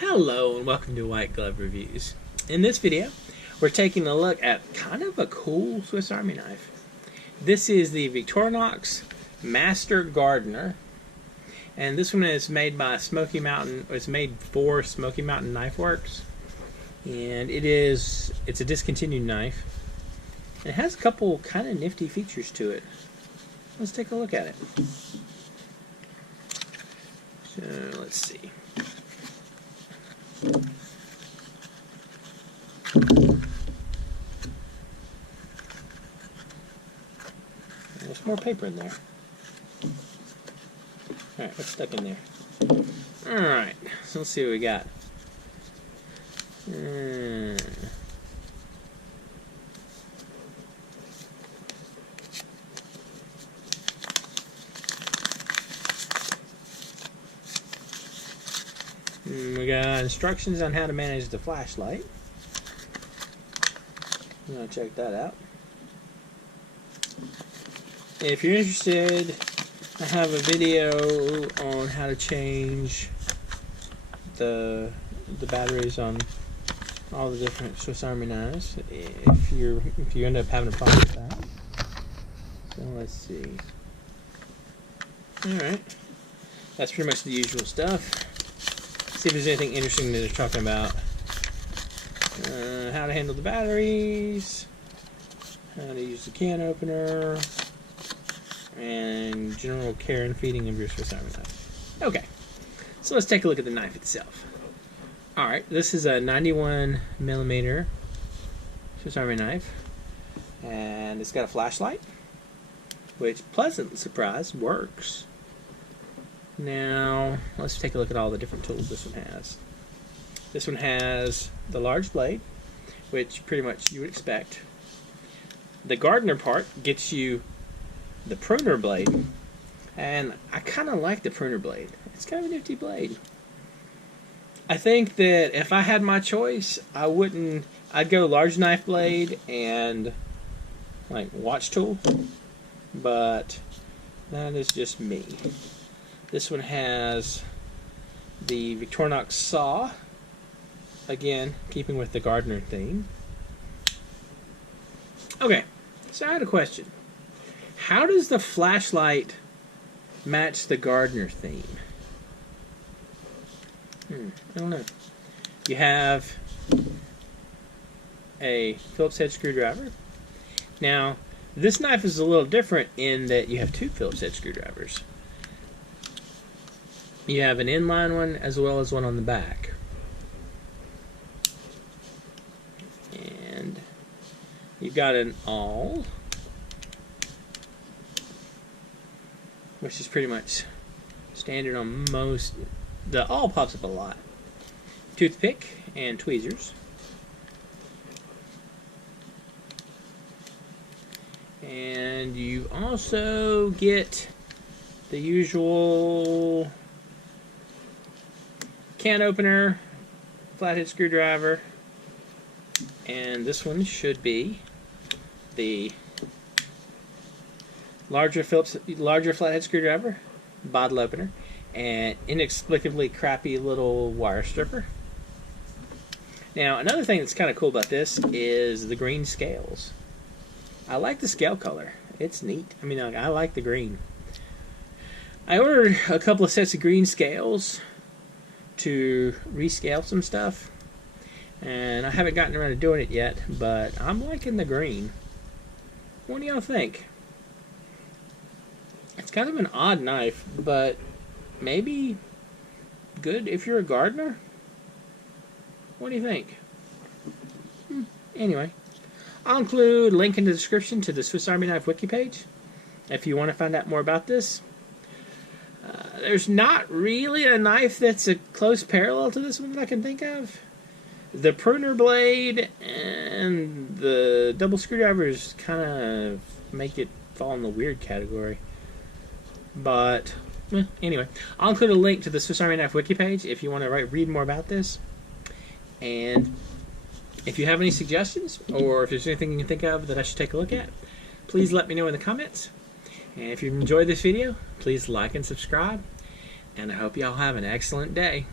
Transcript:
Hello and welcome to White Glove Reviews. In this video, we're taking a look at kind of a cool Swiss Army knife. This is the Victorinox Master Gardener, and this one is made by Smoky Mountain. It's made for Smoky Mountain Knife Works, and it's a discontinued knife. It has a couple kind of nifty features to it. Let's take a look at it. So let's see. There's more paper in there. Alright, what's stuck in there? Alright, so let's see what we got. We got instructions on how to manage the flashlight. I'm going to check that out. If you're interested, I have a video on how to change the batteries on all the different Swiss Army knives. If you end up having a problem with that. So let's see. Alright. That's pretty much the usual stuff. See if there's anything interesting that they're talking about. How to handle the batteries, how to use the can opener, and general care and feeding of your Swiss Army knife. Okay, so let's take a look at the knife itself. Alright, this is a 91mm Swiss Army knife, and it's got a flashlight, which, pleasant surprise, works. Now, let's take a look at all the different tools this one has. This one has the large blade, which pretty much you would expect. The gardener part gets you the pruner blade, and I kind of like the pruner blade. It's kind of a nifty blade. I think that if I had my choice, I'd go large knife blade and like watch tool, but that is just me. This one has the Victorinox saw, again, keeping with the gardener theme. Okay, so I had a question. How does the flashlight match the gardener theme? I don't know. You have a Phillips head screwdriver. Now, this knife is a little different in that you have two Phillips head screwdrivers. You have an inline one as well as one on the back. And you've got an awl, which is pretty much standard on most. The awl pops up a lot. Toothpick and tweezers. And you also get the usual can opener, flathead screwdriver, and this one should be the larger flathead screwdriver, bottle opener, and inexplicably crappy little wire stripper. Now, another thing that's kind of cool about this is the green scales. I like the scale color. It's neat. I mean, I like the green. I ordered a couple of sets of green scales to rescale some stuff, and I haven't gotten around to doing it yet, but I'm liking the green. What do y'all think? It's kind of an odd knife, but maybe good if you're a gardener? What do you think? Anyway, I'll include a link in the description to the Swiss Army Knife wiki page if you want to find out more about this. There's not really a knife that's a close parallel to this one that I can think of. The pruner blade and the double screwdrivers kind of make it fall in the weird category. But anyway, I'll include a link to the Swiss Army Knife wiki page if you want to read more about this. And if you have any suggestions, or if there's anything you can think of that I should take a look at, please let me know in the comments. And if you enjoyed this video, please like and subscribe. And I hope y'all have an excellent day.